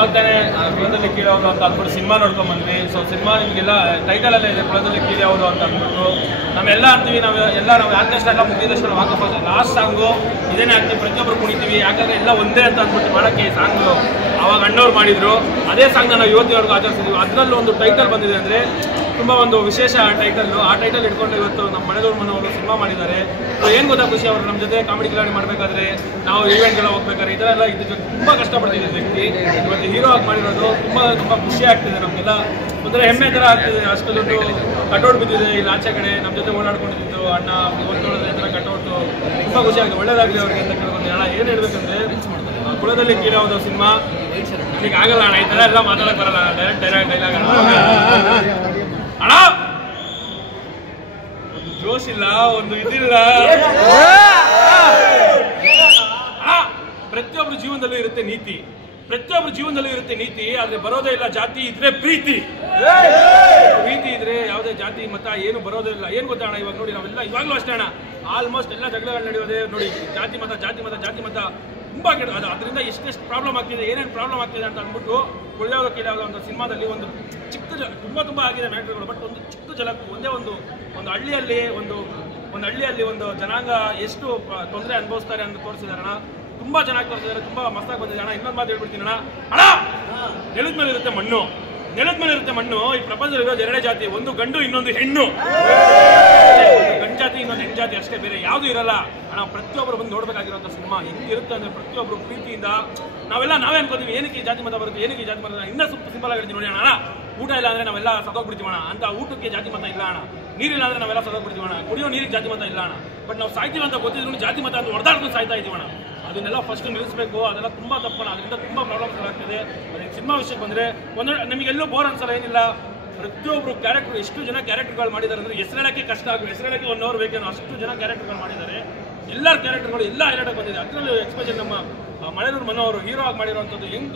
ಇವಾಗ್ತಾನೆ ಕುಲದಲ್ಲಿ ಕೀಳೋದು ಅಂತ ಅಂದ್ಬಿಟ್ಟು ಸಿನಿಮಾ ನೋಡ್ಕೊಂಡ್ ಬಂದ್ವಿ. ಸೊ ಸಿನಿಮಾ ನಿಮಗೆಲ್ಲ ಟೈಟಲ್ ಅಲ್ಲೇ ಇದೆ, ಕುಲದಲ್ಲಿ ಕೀಳೋದು ಅಂತ ಅಂದ್ಬಿಟ್ಟು ನಾವೆಲ್ಲ ಅಂತೀವಿ. ನಾವು ಆರ್ಕೆಸ್ಟ್ರಾ ಎಲ್ಲ ಮುಗಿದಷ್ಟು ವಾಕಪ್ ಲಾಸ್ಟ್ ಸಾಂಗು ಇದೇನೇ ಆಗ್ತೀವಿ, ಪ್ರತಿಯೊಬ್ಬರು ಕುಣಿತೀವಿ. ಯಾಕಂದ್ರೆ ಎಲ್ಲ ಒಂದೇ ಅಂತ ಅಂದ್ಬಿಟ್ಟು ಮಾಡೋಕ್ಕೆ ಈ ಸಾಂಗು ಅವಾಗ ಅಣ್ಣವ್ರು ಮಾಡಿದ್ರು. ಅದೇ ಸಾಂಗ್ನ ನಾವು ಇವತ್ತಿನವರೆಗೂ ಆಚರಿಸಿದ್ವಿ. ಅದರಲ್ಲೂ ಒಂದು ಟೈಟಲ್ ಬಂದಿದೆ ಅಂದರೆ ತುಂಬ ಒಂದು ವಿಶೇಷ ಟೈಟಲ್ಲು. ಆ ಟೈಟಲ್ ಇಟ್ಕೊಂಡು ಇವತ್ತು ನಮ್ಮ ಮನೆದವ್ರ ಮನವರು ಸಿನಿಮಾ ಮಾಡಿದ್ದಾರೆ. ಏನು ಗೊತ್ತಾ ಖುಷಿ, ಅವರು ನಮ್ಮ ಜೊತೆ ಕಾಮಿಡಿ ಕಿಲಾಡಿ ಮಾಡಬೇಕಾದ್ರೆ, ನಾವು ಈವೆಂಟ್ಗೆಲ್ಲ ಹೋಗ್ಬೇಕಾದ್ರೆ ಇದೆಲ್ಲ ಇದಕ್ಕೆ ತುಂಬ ಕಷ್ಟಪಡ್ತಿದ್ದೆ ವ್ಯಕ್ತಿ. ಇವತ್ತು ಹೀರೋ ಆಗಿ ಮಾಡಿರೋದು ತುಂಬ ಖುಷಿ ಆಗ್ತಿದೆ ನಮಗೆಲ್ಲ. ಒಂಥರ ಹೆಮ್ಮೆ ಥರ ಆಗ್ತಿದೆ. ಅಷ್ಟು ದುಡ್ಡು ಕಟೌಟ್ ಬಿದ್ದಿದೆ ಇಲ್ಲಿ ಆಚೆ ಕಡೆ, ನಮ್ಮ ಜೊತೆ ಓಡಾಡ್ಕೊಂಡಿದ್ದು ಅಣ್ಣ ಇವತ್ತು ನೋಡಿದ್ರೆ ಥರ ಕಟೌಟು ತುಂಬ ಖುಷಿ ಆಗಿದೆ. ಒಳ್ಳೇದಾಗಲಿ ಅವ್ರಿಗೆ ಅಂತ ಕೇಳ್ಕೊಂಡು. ಅಣ್ಣ ಏನು ಹೇಳ್ಬೇಕಂದ್ರೆ, ಕುಲದಲ್ಲಿ ಕೀಳೋದು ಸಿನಿಮಾ ನನಗೆ ಆಗಲ್ಲ ಅಣ್ಣ, ಈ ಥರ ಎಲ್ಲ ಮಾತಾಡೋಕೆ ಬರಲ್ಲ. ಡೈರೆಕ್ಟ್ ಡೈಲಾಗ್ ಅಣ್ಣ, ಒಂದು ಜೋಶ್ ಇಲ್ಲ, ಒಂದು ಇದಿಲ್ಲ. ಪ್ರತಿಯೊಬ್ಬರ ಜೀವನದಲ್ಲೂ ಇರುತ್ತೆ ನೀತಿ, ಪ್ರತಿಯೊಬ್ಬರ ಜೀವನದಲ್ಲೂ ಇರುತ್ತೆ ನೀತಿ. ಆದ್ರೆ ಬರೋದೇ ಇಲ್ಲ. ಜಾತಿ ಇದ್ರೆ ಪ್ರೀತಿ, ಪ್ರೀತಿ ಇದ್ರೆ ಯಾವುದೇ ಜಾತಿ ಮತ ಏನು ಬರೋದೇ ಇಲ್ಲ. ಏನು ಗೊತ್ತಾ ಅಣ್ಣ, ಇವಾಗ ನೋಡಿ ನಾವೆಲ್ಲ ಇವಾಗಲೂ ಅಷ್ಟೇ ಅಣ್ಣ, ಆಲ್ಮೋಸ್ಟ್ ಎಲ್ಲ ಜಗಳಗಳು ನಡೆಯೋದೇ ನೋಡಿ ಜಾತಿ ಮತ ಜಾತಿ ಮತ ಜಾತಿ ಮತ ತುಂಬಾ ಕೆಟ್ಟ. ಅದರಿಂದ ಎಷ್ಟೆಷ್ಟು ಪ್ರಾಬ್ಲಮ್ ಆಗ್ತಿದೆ, ಏನೇನು ಪ್ರಾಬ್ಲಮ್ ಆಗ್ತಿದೆ ಅಂತ ಅಂದ್ಬಿಟ್ಟು ಕುಲದಲ್ಲಿ ಕೀಳೋದು ಅಂತ ಸಿನಿಮಾದಲ್ಲಿ ಒಂದು ಚಿಕ್ಕ ತುಂಬ ಆಗಿದೆ ಮ್ಯಾಟ್ರಿಗಳು. ಬಟ್ ಒಂದು ಚಿಕ್ಕ ಜಲಕ್ಕೂ ಒಂದೇ ಒಂದು ಹಳ್ಳಿಯಲ್ಲಿ ಹಳ್ಳಿಯಲ್ಲಿ ಒಂದು ಜನಾಂಗ ಎಷ್ಟು ತೊಂದರೆ ಅನುಭವಿಸ್ತಾರೆ ಅಂತ ತೋರಿಸಿದಾರೆ ಅಣ್ಣ. ತುಂಬಾ ಚೆನ್ನಾಗಿ ತೋರಿಸಿದ್ದಾರೆ, ತುಂಬಾ ಮಸ್ತಾಗಿ ಬಂದಿದೆ ಅಣ್ಣ. ಇನ್ನೊಂದು ಮಾತು ಹೇಳ್ಬಿಡ್ತೀನಿ ಅಣ್ಣ, ನೆಲದ ಮೇಲೆ ಇರುತ್ತೆ ಮಣ್ಣು, ನೆಲದ ಮೇಲೆ ಇರುತ್ತೆ ಮಣ್ಣು. ಈ ಪ್ರಪಂಚದಲ್ಲಿರೋದು ಎರಡೇ ಜಾತಿ, ಒಂದು ಗಂಡು ಇನ್ನೊಂದು ಹೆಣ್ಣು. ಗಂಡು ಜಾತಿ ಇನ್ನೊಂದು ಹೆಣ್ಣು ಜಾತಿ ಅಷ್ಟೇ, ಬೇರೆ ಯಾವುದು ಇರಲ್ಲ ಅಣ್ಣ. ಪ್ರತಿಯೊಬ್ಬರು ಬಂದು ನೋಡ್ಬೇಕಾಗಿರುವಂಥ ಸಿನಿಮಾ ಹೆಂಗಿರುತ್ತೆ ಅಂದ್ರೆ ಪ್ರತಿಯೊಬ್ಬರು ಪ್ರೀತಿಯಿಂದ ನಾವೇ ಅನ್ಕೋತೀವಿ ಏನಕ್ಕೆ ಈ ಜಾತಿ ಮತ ಬರುತ್ತೆ, ಏನಕ್ಕೆ ಈ ಜಾತಿ ಮತ. ಇನ್ನೂ ಸ್ವಲ್ಪ ಸಿಂಪಲ್ ಆಗಿ ಹೇಳ್ತೀನಿ ನೋಡಿ ಅಣ್ಣ, ಊಟ ಇಲ್ಲ ಅಂದ್ರೆ ನಾವೆಲ್ಲ ಸತ್ತೋಗ್ಬಿಡ್ತೀವಣ್ಣ ಅಂತ. ಊಟಕ್ಕೆ ಜಾತಿ ಮತ ಇಲ್ಲ ಅಣ್ಣ. ನೀರಿಲ್ಲ ಅಂದ್ರೆ ನಾವೆಲ್ಲ ಸತ್ತೋಗ್ಬಿಡ್ತೀವಣ್ಣ. ಕುಡಿಯೋ ನೀರಿಗೆ ಜಾತಿ ಮತ ಇಲ್ಲ ಅಣ್ಣ. ಬಟ್ ನಾವು ಸಾಯ್ತೀವಿ ಅಂತ ಗೊತ್ತಿದ್ರು ಜಾತಿ ಮತ ಅಂತ ಹೊಡೆದಾಡ್ಕೊಂಡು ಸಾಯ್ತಾ ಇದೀವಣ್ಣ. ಅದನ್ನೆಲ್ಲ ಫಸ್ಟ್ ನಿಲ್ಲಿಸಬೇಕು. ಅದೆಲ್ಲ ತುಂಬ ತಪ್ಪಣ, ಅದರಿಂದ ತುಂಬ ಪ್ರಾಬ್ಲಮ್ಸ್ ಆಗ್ತಿದೆ. ಅದಕ್ಕೆ ಸಿನಿಮಾ ವಿಷಯಕ್ಕೆ ಬಂದರೆ ಒಂದು ನಮಗೆಲ್ಲೂ ಬೋರ್ ಅನ್ಸಲ್ಲ, ಏನಿಲ್ಲ. ಪ್ರತಿಯೊಬ್ಬರು ಕ್ಯಾರೆಕ್ಟರ್ ಎಷ್ಟು ಜನ ಕ್ಯಾರೆಕ್ಟರ್ಗಳು ಮಾಡಿದ್ದಾರೆ ಅಂದರೆ ಹೆಸರೇಳಕ್ಕೆ ಕಷ್ಟ ಆಗುತ್ತೆ. ಹೆಸರೇಳಕ್ಕೆ 1 ಅವರ್ ಬೇಕೇನೋ ಅಷ್ಟು ಜನ ಕ್ಯಾರೆಕ್ಟರ್ಗಳು ಮಾಡಿದ್ದಾರೆ. ಎಲ್ಲರ ಕ್ಯಾರೆಕ್ಟರ್ಗಳು ಎಲ್ಲ ಹೈಲೈಟ್ ಬಂದಿದೆ. ಅದರಲ್ಲೂ ಎಕ್ಸ್ಪೆಷಲ್ ನಮ್ಮ ಮಳೆನೂರು ಮನೋವರು ಹೀರೋ ಆಗಿ ಮಾಡಿರುವಂಥದ್ದು ಹೆಂಗೆ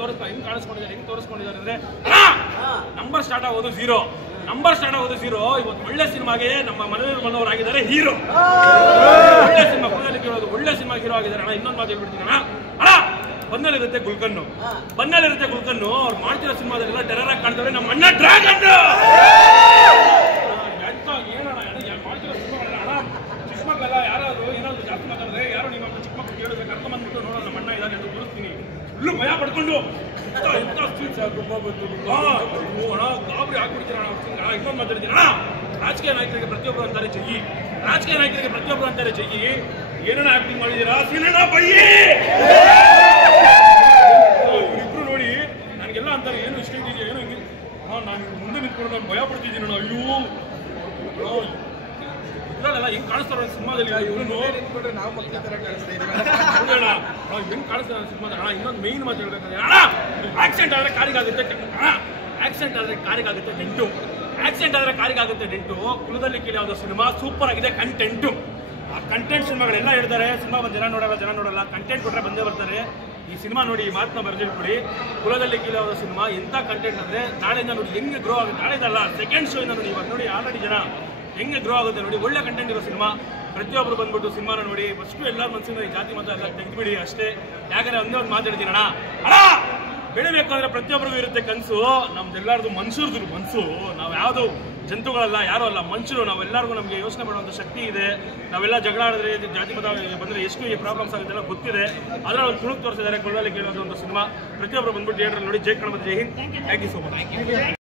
ಕಾಣಿಸ್ಕೊಂಡಿದ್ದಾರೆ ಅಂದರೆ ನಂಬರ್ ಸ್ಟಾರ್ಟ್ ಆಗೋದು 0. ಇವತ್ತು ಒಳ್ಳೆ ಸಿನಿಮಾಗೆ ನಮ್ಮ ಮಳೆನೂರು ಮನೋರು ಆಗಿದ್ದಾರೆ ಹೀರೋ. ಒಳ್ಳೆ ಸಿನಿಮಾ ಕುಲದಲ್ಲಿ ಕೀಳೋದು ಒಳ್ಳೆ ಸಿನಿಮಾ ಹೀರೋ ಆಗಿದ್ದಾರೆ ಅಣ್ಣ. ಇನ್ನೊಂದು ಮಾತು ಹೇಳ್ಬಿಡ್ತೀನಿ ಅಣ್ಣ, ಬನ್ನಲ್ಲಿರುತ್ತೆ ಗುಲ್ಕನ್ನು. ಅವ್ರು ಮಾಡ್ತಿರೋ ಸಿನಿಮಾದಲ್ಲೆಲ್ಲ ಟೆರರ್ ಆಗಿ ಕಾಣ್ತಾರೆ. ನಮ್ಮ ಅಣ್ಣ ಡ್ರ್ಯಾಗನ್ ಮಾಡ್ತಿರೋ ಸಿನಿಮಾಗಳೆಲ್ಲ ಅಣ್ಣ, ಚಿಕ್ಕ ಮಕ್ಕಳೆಲ್ಲ ಯಾರಾದ್ರು ಏನಾದ್ರು ಜಾಸ್ತಿ ಮಾತಾಡಿದ್ರೆ ಯಾರು ನಿಮ್ಮ ಚಿಕ್ಕ ಮಕ್ಕಳು ಕೇಳಬೇಕು ಕರ್ಕೊಂಡ್ಬಂದ್ಬಿಟ್ಟು ನೋಡೋಣ ನಮ್ಮ ಅಣ್ಣ ಇದ್ದಾರೆ ಅಂತ ತೋರಿಸ್ತೀನಿ. ಫುಲ್ಲು ಭಯ ಪಡ್ಕೊಂಡು ಎಂತ ಸ್ಪೀಚ್ ಅಣ್ಣ ಗಾಬರಿ ಆಗ್ಬಿಡ್ತೀರ ಅಣ್ಣ. ಇನ್ನೊಂದು ಮಾತಾಡ್ತೀನಿ ಅಣ್ಣ, ರಾಜಕೀಯ ನಾಯಕರಿಗೆ ಪ್ರತಿಯೊಬ್ಬರು ಅಂತಾರೆ ಜೈ. ಏನನ್ನ ಆಕ್ಟಿಂಗ್ ಮಾಡಿದ್ದೀರಾ ಸಿನಿಮಾ ಬಯ್ಯಿ. ಇಬ್ರು ನೋಡಿ ನನಗೆಲ್ಲ ಅಂತಾರೆ ಏನು ಇಷ್ಟ ಇದೆಯಾ ಏನೋ ಹಿಂಗೆ. ನಾನು ಮುಂದೆ ನಿಂತ್ಕೊಂಡು ನಾನು ಭಯ ಪಡ್ತಿದ್ದೀನಿ ಅಣ್ಣ. ಅಯ್ಯೋ ಇದ್ರಲ್ಲ ಹೆಂಗ್ ಕಾಣಿಸ್ತಾರ ಸಿನಿಮಾದಲ್ಲಿ ನಾವು ಮಕ್ಕಳ ತರ ಕಾಣಿಸ್ತಾ ಹೆಂಗ್ ಕಾಣಿಸ್ತಾರೆ ಸಿನಿಮಾದಲ್ಲಿ ಅಣ್ಣ. ಇನ್ನೊಂದು ಮೇನ್ ಮಾತು ಹೇಳ್ಬೇಕಂದ್ರೆ ಅಣ್ಣ, ಆಕ್ಸಿಡೆಂಟ್ ಆದ್ರೆ ಕಾರಿಗಾಗುತ್ತೆ ಡೆಂಟು. ಕುಲದಲ್ಲಿ ಕೀಳೋದು ಸಿನಿಮಾ ಸೂಪರ್ ಆಗಿದೆ. ಕಂಟೆಂಟ್ ಸಿನಿಮಾಗಳೆಲ್ಲ ಹೇಳ್ತಾರೆ. ಸಿನಿಮಾ ಬಂದು ಜನ ನೋಡಲ್ಲ. ಕಂಟೆಂಟ್ ಕೊಟ್ಟರೆ ಬಂದೇ ಬರ್ತಾರೆ. ಈ ಸಿನಿಮಾ ನೋಡಿ, ಈ ಮಾತನ್ನ ಬರ್ದಿಟ್ಬಿಡಿ. ಕುಲದಲ್ಲಿ ಕೀಳೋದು ಸಿನಿಮಾ ಎಂಥ ಕಂಟೆಂಟ್ ಅಂದರೆ ನಾಳೆಯಿಂದ ನೋಡಿ ಹೆಂಗೆ ಗ್ರೋ ಆಗುತ್ತೆ. ನಾಳೆದಲ್ಲ ಸೆಕೆಂಡ್ ಶೋ ಇಂದ ನೋಡಿ. ಇವಾಗ ನೋಡಿ ಆಲ್ರೆಡಿ ಜನ ಹೆಂಗೆ ಗ್ರೋ ಆಗುತ್ತೆ ನೋಡಿ. ಒಳ್ಳೆ ಕಂಟೆಂಟ್ ಇರೋ ಸಿನಿಮಾ. ಪ್ರತಿಯೊಬ್ಬರು ಬಂದ್ಬಿಟ್ಟು ಸಿನಿಮಾನ ನೋಡಿ. ಫಸ್ಟು ಎಲ್ಲರ ಮನಸ್ಸಿಂದ ಈ ಜಾತಿ ಮತ ಎಲ್ಲ ತೆಗೆದುಬಿಡಿ ಅಷ್ಟೇ. ಯಾಕಂದ್ರೆ ಒಂದೇ ಒಂದು ಮಾತಾಡ್ತೀನಿ ಅಣ್ಣ, ಬೆಳಿಬೇಕಾದ್ರೆ ಪ್ರತಿಯೊಬ್ಬರಿಗೂ ಇರುತ್ತೆ ಕನಸು. ನಮ್ದೆಲ್ಲರದು ಮನುಷ್ಯರದು ಮನಸ್ಸು. ನಾವು ಯಾವುದು ಜಂತುಗಳಲ್ಲ, ಯಾರು ಅಲ್ಲ, ಮನುಷ್ಯರು. ನಾವೆಲ್ಲರಿಗೂ ನಮಗೆ ಯೋಚನೆ ಮಾಡುವಂಥ ಶಕ್ತಿ ಇದೆ. ನಾವೆಲ್ಲ ಜಗಳ ಆಡಿದ್ರೆ ಜಾತಿ ಮತ ಬಂದರೆ ಎಷ್ಟು ಈ ಪ್ರಾಬ್ಲಮ್ಸ್ ಆಗುತ್ತೆ ಎಲ್ಲ ಗೊತ್ತಿದೆ. ಅದರ ಒಂದು ತುಣುಕು ತೋರಿಸಿದ್ದಾರೆ ಕುಲದಲ್ಲಿ ಕೀಳೋದು ಒಂದು ಸಿನಿಮಾ. ಪ್ರತಿಯೊಬ್ಬರು ಬಂದ್ಬಿಟ್ಟು ಥಿಯೇಟರ್ ನೋಡಿ. Jai Kannada, Jai Hind. Thank you so much.